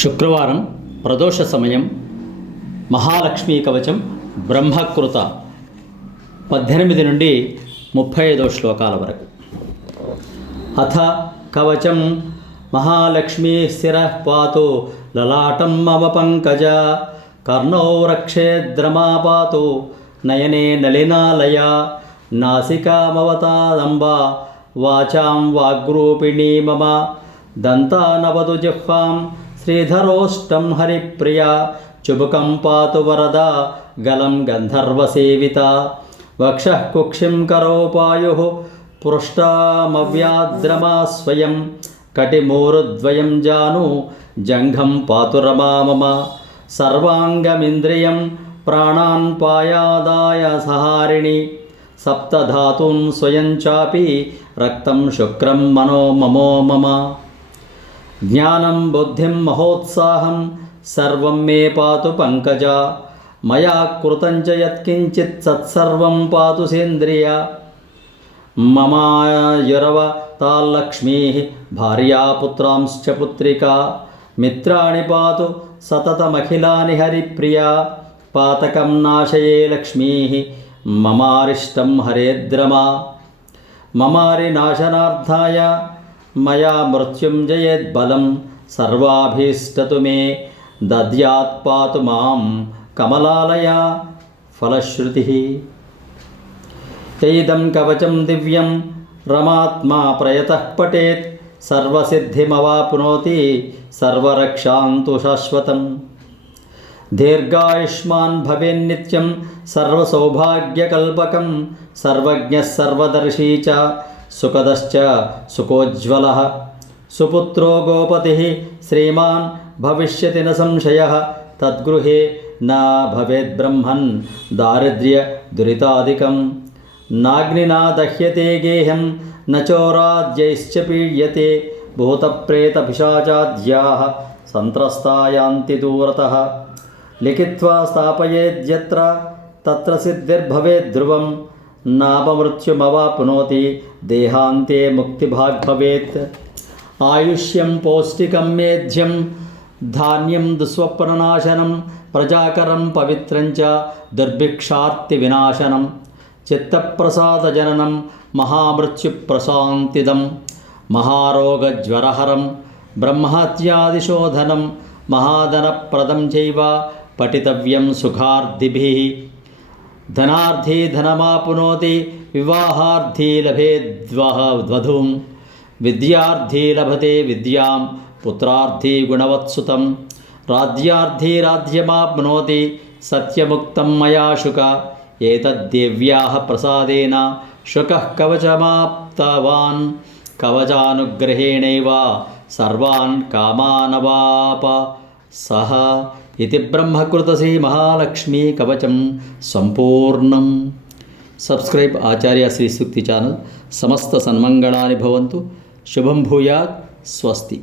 శుక్రవారం ప్రదోష సమయం మహాలక్ష్మీ కవచం బ్రహ్మకృత పద్దెనిమిది నుండి ముప్పై ఐదో శ్లోకాల వరకు. అథ కవచం మహాలక్ష్మీ స్థిర పాతు లలాటం మమ పంకజ కర్ణౌ రక్షేద్రమా పాతు నయనే నలినాలయ నాసికామవతాదంబ వాచాం వాగ్రూపిణీ మమ దంతానవదు జిహ్వాం శ్రీధరోష్టం హరిప్రియ చుబుకం పాతు వరద గలం గంధర్వసేవిత వక్ష కుక్షిం కరోపాయు పృష్టామవ్యాద్రమా స్వయం కటిమూరుద్వయం జాను జంఘం పాతు రమా మమ సర్వాంగమింద్రియం ప్రాణాన్ పాయాదాయ సహారిణి సప్తధాతూన్ స్వయం చాపి రక్తం శుక్రం మనో మమో మమ జ్ఞానం బుద్ధిం మహోత్సాహం సర్వం మే పాతు పంకజ. మయా కృతం యత్కించిత్ సత్సర్వం పాతు సేంద్రియ. మమాయురవ తాల్లక్ష్మీ భార్యాపుత్రాంశ్చ పుత్రిక. మిత్రాణి పాతు సతతమఖిలాని హరిప్రియా. పాతకం నాశయే లక్ష్మీ మమారిష్టం హరేద్రమా. మమారి నాశనార్థాయ मया मृत्युञ्जयेद्बलं सर्वाभीष्टतु मे दद्यात् पातु माँ कमलालया फलश्रुतिः। चैदं कवचं दिव्यं रमात्मा प्रयतः पठेत्, सर्वसिद्धिमवाप्नोति, सर्वरक्षान्तु शाश्वतम्। दीर्घायुष्मान् भवेन्नित्यं सर्वसौभाग्यकल्पकं, सर्वज्ञः सर्वदर्शी च సుఖదశ్చ సుఖోజ్వల. సుపుత్రో గోపతి శ్రీమాన్ భవిష్యతి న సంశయ. తద్గృహే నా భవేద్బ్రహ్మన్ దారిద్ర్య దురితాదికం నాగ్నినా దహ్యతే గేహం నచోరాద్యైశ్చ పీడ్యతే భూతప్రేతపిశాచాద్యా సంత్రస్తాయాంతి దూరత. లిఖిత్వా స్థాపయేద్యత్ర తత్ర సిద్ధిర్భవేద్ధ్రువం నాపమృత్యుమవాప్నోతి దేహాంతే ముక్తిభాగ్ భవేత్ ఆయుష్యం పౌష్టికం మేధ్యం ధాన్యం దుస్వప్ననాశనం ప్రజాకరం పవిత్రం చ దుర్భిక్షార్తి వినాశనం చిత్తప్రసాదజననం మహామృత్యుప్రశాంతిదం మహారోగజ్వరహరం బ్రహ్మహత్యాదిశోధనం మహాధనప్రదం చైవ పఠితవ్యం धनार्थी धनमापुनोति, विवाहार्थी लभेद्वः वधूं विद्यार्थी लभते विद्यां पुत्रार्थी गुणवत्सुतं राज्यार्थी राज्यमाप्नोति, सत्यमुक्तं मया शुक। एतद्देव्याः प्रसादेन शुकः कवचमाप्तवान्। कवचानुग्रहेणैव सर्वान् कामानवाप। సహ ఇది బ్రహ్మకృతశ్రీ మహాలక్ష్మీ కవచం సంపూర్ణం. సబ్స్క్రైబ్ ఆచార్య శ్రీ సూక్తి ఛానల్. సమస్త సన్మంగళాని భవంతు. శుభం భూయాత్. స్వస్తి.